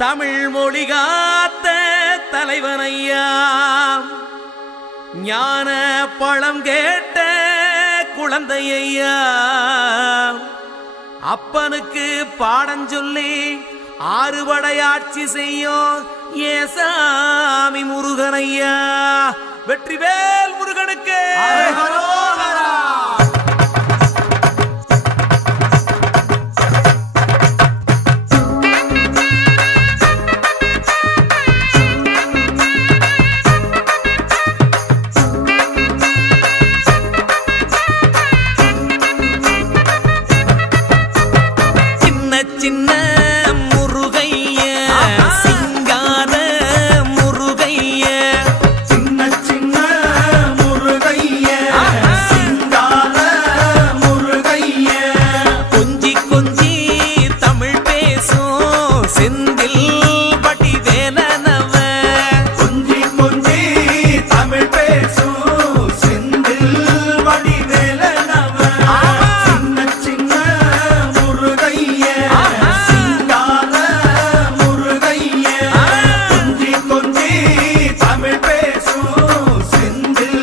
தமிழ் மொழி காத்த தலைவனையா, ஞான பழம் கேட்ட குழந்தையா, அப்பனுக்கு பாடம் சொல்லி ஆறுபடையாட்சி செய்யும் ஏசாமி முருகனையா. வெற்றிவேல் முருகனுக்கு சின்ன முருகைய, சிங்கார முருகைய, சின்ன சின்ன முருகைய, சிங்கார முருகைய, கொஞ்சி கொஞ்சி தமிழ் பேசும் செந்தில் வடிவேலனவ, கொஞ்சி கொஞ்சி தமிழ் பேசும் செந்தில் வடிவேலனவ, சின்ன சின்ன முருகைய, சிங்கார முருகைய, கொஞ்சி கொஞ்சி தமிழ் பேசும் செந்தில்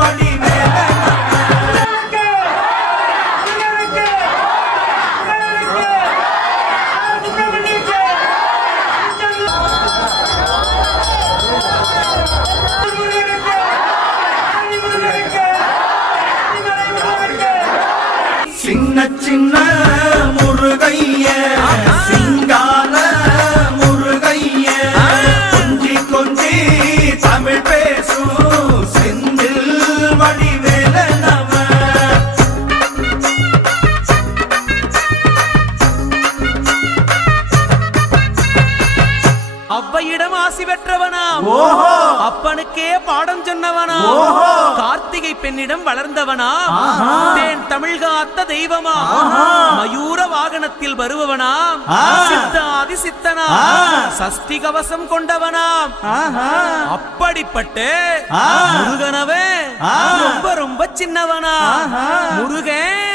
வடிவேலனவ. சின்ன சின்ன முருகைய, சிங்கார முருகைய, கொஞ்சி கொஞ்சி தமிழ் பேசும் செந்தில் வடிவேலனவ. அவ்வையிடம் ஆசி பெற்றவனாம், ஓஹோ, அப்பனுக்கே பாடம் சொன்னவனா, ஓஹோ, கார்த்திகை பெண்ணிடம் வளர்ந்தவனா, தேன் தமிழ் காத்த தெய்வமா, மயூர வாகனத்தில் வருபவனாம், சித்தாதி சித்தனா, சஷ்டி கவசம் கொண்டவனாம். அப்படிப்பட்ட முருகனவே ரொம்ப ரொம்ப சின்னவனா. முருகன்